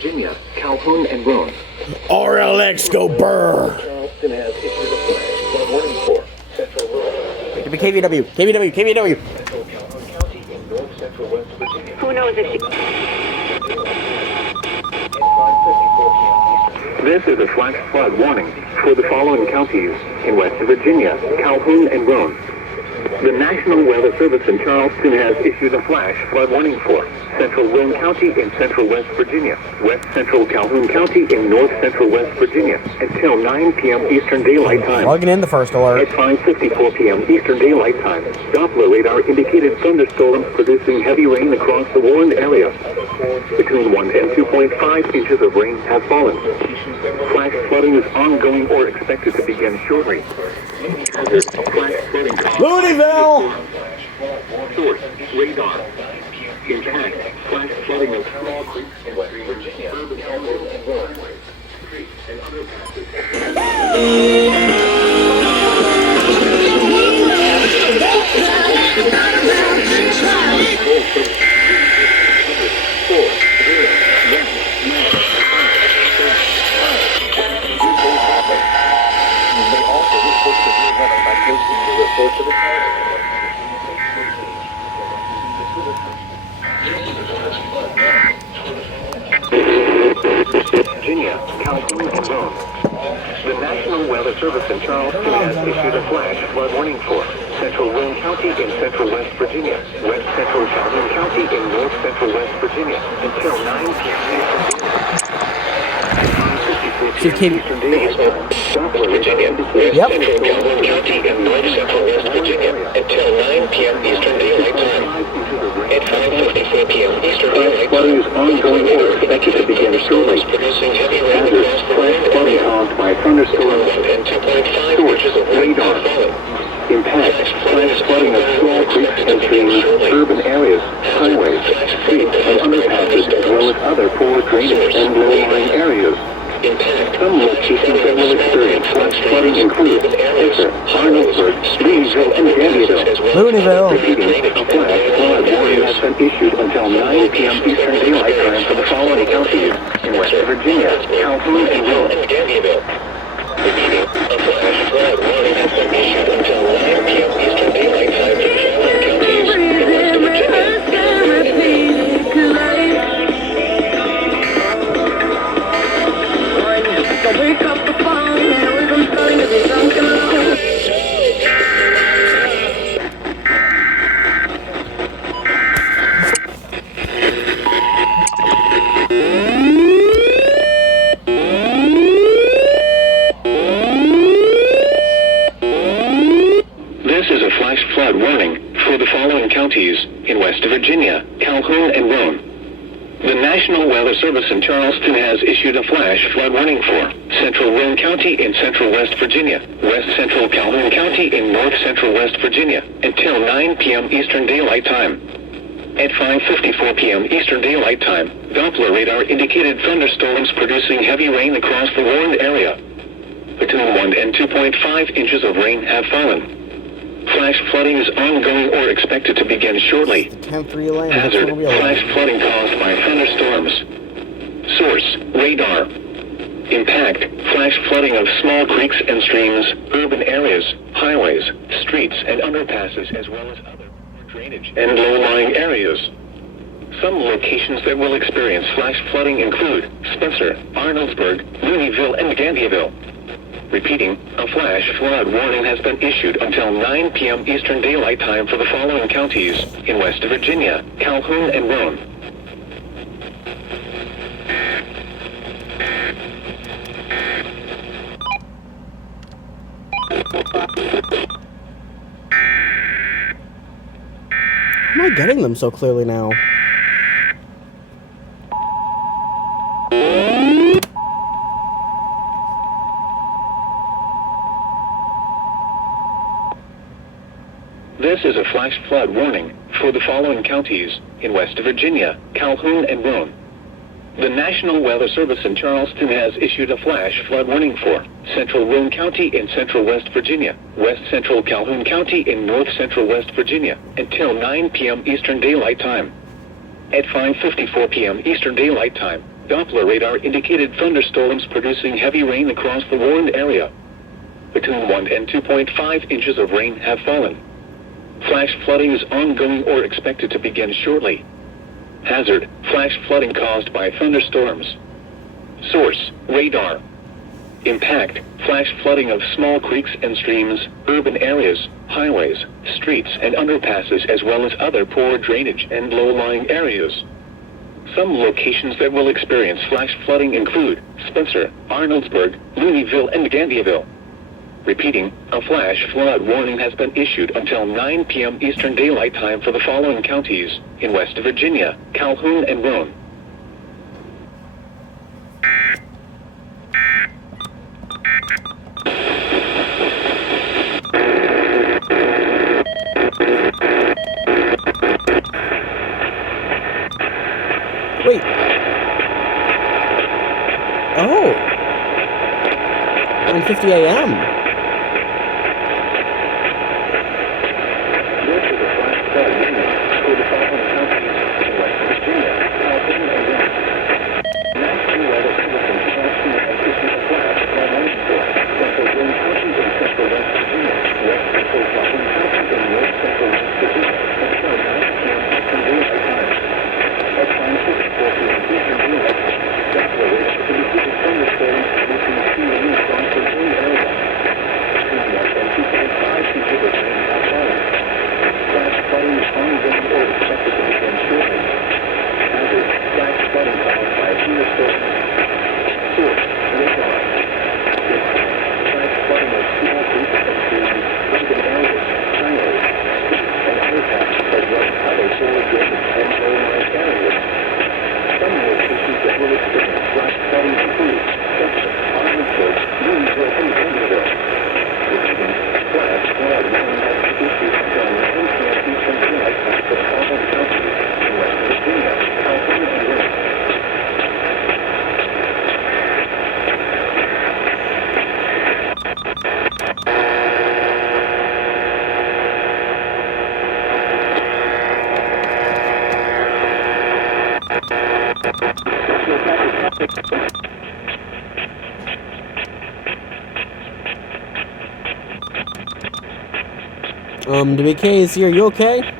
Virginia, Calhoun, and Roane. RLX go burr. Charleston has issued a flash warning for Central Roane. KVW. Central Calhoun County in north central West Virginia. Who knows if she... This is a flash flood warning for the following counties in West Virginia, Calhoun, and Roane. The National Weather Service in Charleston has issued a flash flood warning for Central Roane County in central West Virginia, West Central Calhoun County in north central West Virginia until 9 p.m. Eastern Daylight Time. Logging in the first alert. At 5:54 p.m. Eastern Daylight Time, Doppler radar indicated thunderstorms producing heavy rain across the warned area. Between 1 and 2.5 inches of rain have fallen. Flash flooding is ongoing or expected to begin shortly. Louisville! Source, radar. Impact, flash flooding of small creeks in West Virginia, urban areas and roadways, streets and Virginia, Calhoun, and Roane. The National Weather Service in Charleston has issued a flash flood warning for Central Roane County in central West Virginia, West Central Calhoun County in north central West Virginia until 9 p.m. Eastern Daylight Time. Doppler Virginia, Yep. Central Calhoun County in north central West Virginia until 9 p.m. Eastern Daylight Time. At 5:54 p.m. Eastern Daylight Time, flooding is ongoing or expected to begin shortly. Producing heavy rain across flash flooding caused by thunderstorms and 2.5 inches of radar. Impact, flash flooding of small creeks and streams, urban areas, highways, streets, and underpasses, as well as other poor drainage and low-lying areas. Some locations that will experience flash flooding include Esser, Arnoldburg, Louisville, and Danbyville. Louisville. Repeating, a flash flood warning has been issued until 9 p.m. Eastern Daylight Time for the following counties in West Virginia, Calhoun, and Roane. Repeating, a flash flood warning has been issued until 9 p.m. Eastern Daylight Time for the following counties in West Virginia. Wake up the phone and we're gonna start to be drunk and alone. This is a flash flood warning for the following counties in West Virginia, Calhoun, and Roane. The National Weather Service in Charleston has issued a flash flood warning for Central Roane County in central West Virginia, West Central Calhoun County in north central West Virginia until 9 p.m. Eastern Daylight Time. At 5:54 p.m. Eastern Daylight Time, Doppler radar indicated thunderstorms producing heavy rain across the warned area. Between 1 and 2.5 inches of rain have fallen. Flash flooding is ongoing or expected to begin shortly. Hazard, flash flooding caused by thunderstorms. Source, radar. Impact, flash flooding of small creeks and streams, urban areas, highways, streets, and underpasses, as well as other drainage and low-lying areas. Some locations that will experience flash flooding include Spencer, Arnoldsburg, Louisville, and Danbyville. Repeating, a flash flood warning has been issued until 9 p.m. Eastern Daylight Time for the following counties in West Virginia, Calhoun, and Roane. How am I getting them so clearly now? This is a flash flood warning for the following counties in West Virginia, Calhoun, and Roane. The National Weather Service in Charleston has issued a flash flood warning for Central Roane County in central West Virginia, West Central Calhoun County in north central West Virginia until 9 p.m. Eastern Daylight Time. At 5:54 p.m. Eastern Daylight Time, Doppler radar indicated thunderstorms producing heavy rain across the warned area. Between 1 and 2.5 inches of rain have fallen. Flash flooding is ongoing or expected to begin shortly. Hazard: flash flooding caused by thunderstorms. Source: radar. Impact: flash flooding of small creeks and streams, urban areas, highways, streets and underpasses, as well as other poor drainage and low-lying areas. Some locations that will experience flash flooding include Spencer, Arnoldsburg, Louisville, and Gandiaville. Repeating, a flash flood warning has been issued until 9 p.m. Eastern Daylight Time for the following counties in West Virginia: Calhoun and Roane. Wait. Oh. 9:50 a.m. This is a flash flood warning for the following counties in West Virginia, Calhoun, and Roane. National Weather Service in Charleston has issued a flash flood warning for central Roane counties and central West Virginia, west central Calhoun counties, and north central West Virginia until 9 p.m. Eastern Daylight Time. At time 6:04 p.m. Eastern Daylight Time, Doppler radar indicated thunderstorms producing heavy rain across the Roane area. Between 1 and 2.5 inches of rain have fallen. Flash flooding is ongoing or expected to begin shortly. Hazard: flash flooding caused by thunderstorms. Source: radar. Flash flooding of small creeks and streams, urban areas, highways, streets and underpasses, as well as other poor drainage and low-lying areas. Some locations that will experience flash flooding include Spencer, Arnoldsburg, Louisville, and Gandiaville. Repeating, flash flood warning has been issued until 9 p.m. Eastern Daylight Time for the following counties in West Virginia, Calhoun, and Roane. WBES here, you okay?